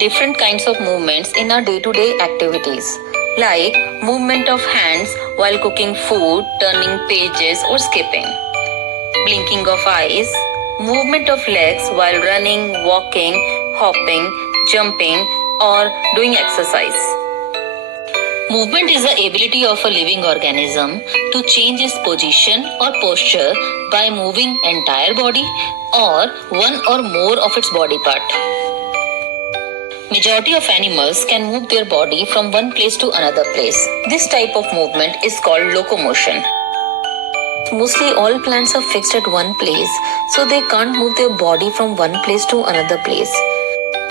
different kinds of movements in our day-to-day activities, like movement of hands while cooking food, turning pages or skipping, blinking of eyes, movement of legs while running, walking, hopping, jumping, or doing exercise. Movement is the ability of a living organism to change its position or posture by moving entire body or one or more of its body part. Majority of animals can move their body from one place to another place. This type of movement is called locomotion. Mostly all plants are fixed at one place, so they can't move their body from one place to another place.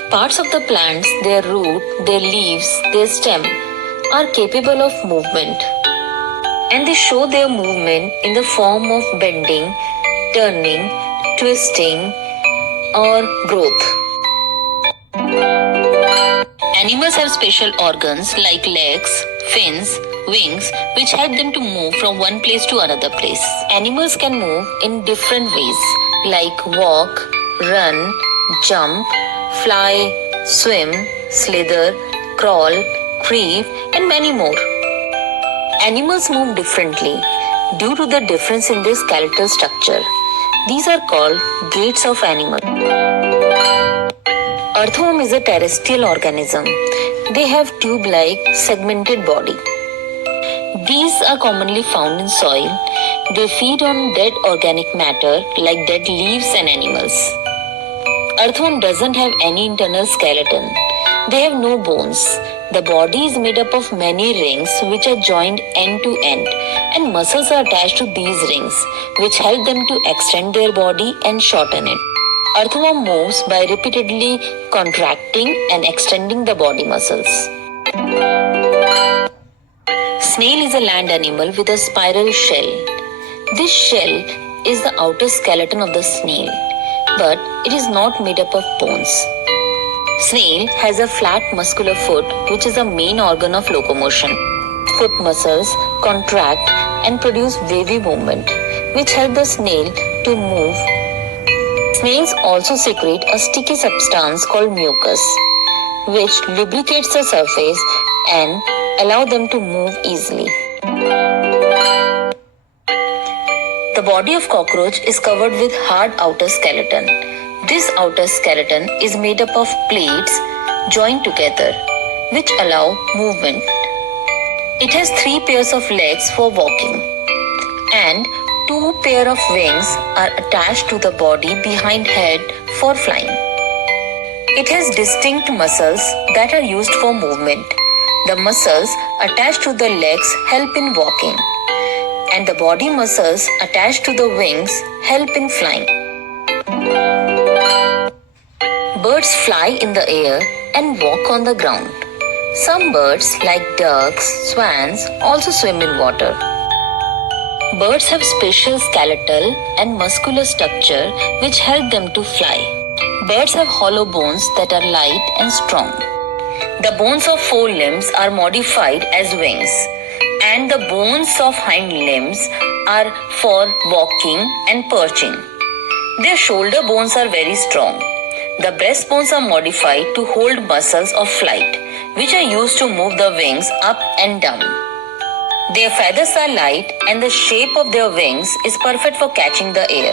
Parts of the plants, their root, their leaves, their stem, are capable of movement, and they show their movement in the form of bending, turning, twisting, or growth. Animals have special organs like legs, fins, wings, which help them to move from one place to another place. Animals can move in different ways, like walk, run, jump, fly, swim, slither, crawl, creep, and many more. Animals move differently due to the difference in their skeletal structure. These are called gaits of animals. Earthworm is a terrestrial organism. They have tube-like segmented body. These are commonly found in soil. They feed on dead organic matter like dead leaves and animals. Earthworm doesn't have any internal skeleton. They have no bones. The body is made up of many rings which are joined end to end, and muscles are attached to these rings which help them to extend their body and shorten it. Earthworm moves by repeatedly contracting and extending the body muscles. Snail is a land animal with a spiral shell. This shell is the outer skeleton of the snail, but it is not made up of bones. Snail has a flat muscular foot, which is the main organ of locomotion. Foot muscles contract and produce wavy movement, which help the snail to move. Snails also secrete a sticky substance called mucus, which lubricates the surface and allow them to move easily. The body of cockroach is covered with hard outer skeleton. This outer skeleton is made up of plates joined together, which allow movement. It has 3 pairs of legs for walking, and 2 pairs of wings are attached to the body behind head for flying. It has distinct muscles that are used for movement. The muscles attached to the legs help in walking, and the body muscles attached to the wings help in flying. Birds fly in the air and walk on the ground. Some birds, like ducks, swans, also swim in water. Birds have special skeletal and muscular structure which help them to fly. Birds have hollow bones that are light and strong. The bones of forelimbs are modified as wings, and the bones of hind limbs are for walking and perching. Their shoulder bones are very strong. The breastbones are modified to hold muscles of flight, which are used to move the wings up and down. Their feathers are light, and the shape of their wings is perfect for catching the air.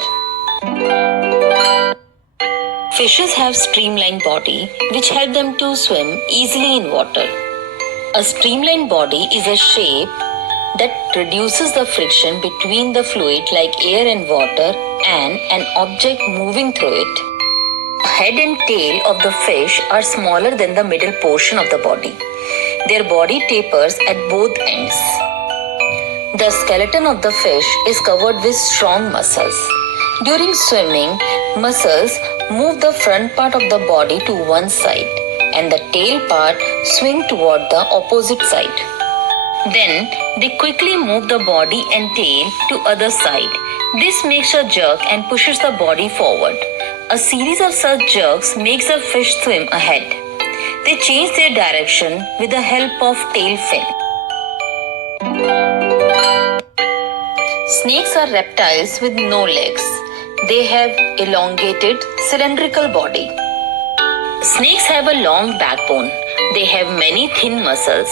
Fishes have streamlined body, which help them to swim easily in water. A streamlined body is a shape that reduces the friction between the fluid like air and water and an object moving through it. The head and tail of the fish are smaller than the middle portion of the body. Their body tapers at both ends. The skeleton of the fish is covered with strong muscles. During swimming, muscles move the front part of the body to one side, and the tail part swing toward the opposite side. Then they quickly move the body and tail to other side. This makes a jerk and pushes the body forward. A series of such jerks makes the fish swim ahead. They change their direction with the help of tail fin. Snakes are reptiles with no legs. They have elongated cylindrical body. Snakes have a long backbone. They have many thin muscles.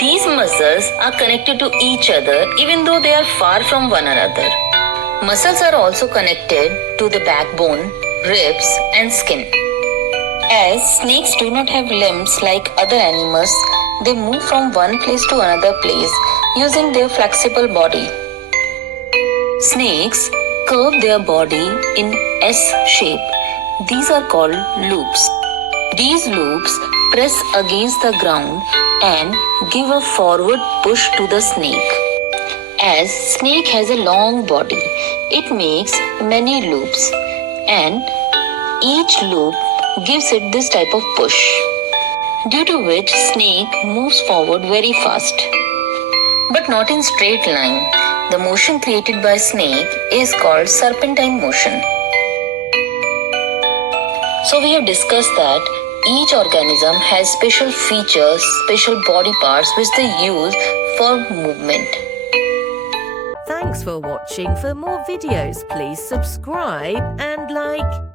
These muscles are connected to each other even though they are far from one another. Muscles are also connected to the backbone, ribs, and skin. As snakes do not have limbs like other animals, they move from one place to another place using their flexible body. Snakes curve their body in S shape. These are called loops. These loops press against the ground and give a forward push to the snake. As snake has a long body, it makes many loops and each loop gives it this type of push, due to which snake moves forward very fast. But not in straight line. The motion created by snake is called serpentine motion. So we have discussed that each organism has special features, special body parts which they use for movement. Thanks for watching. For more videos, please subscribe and like.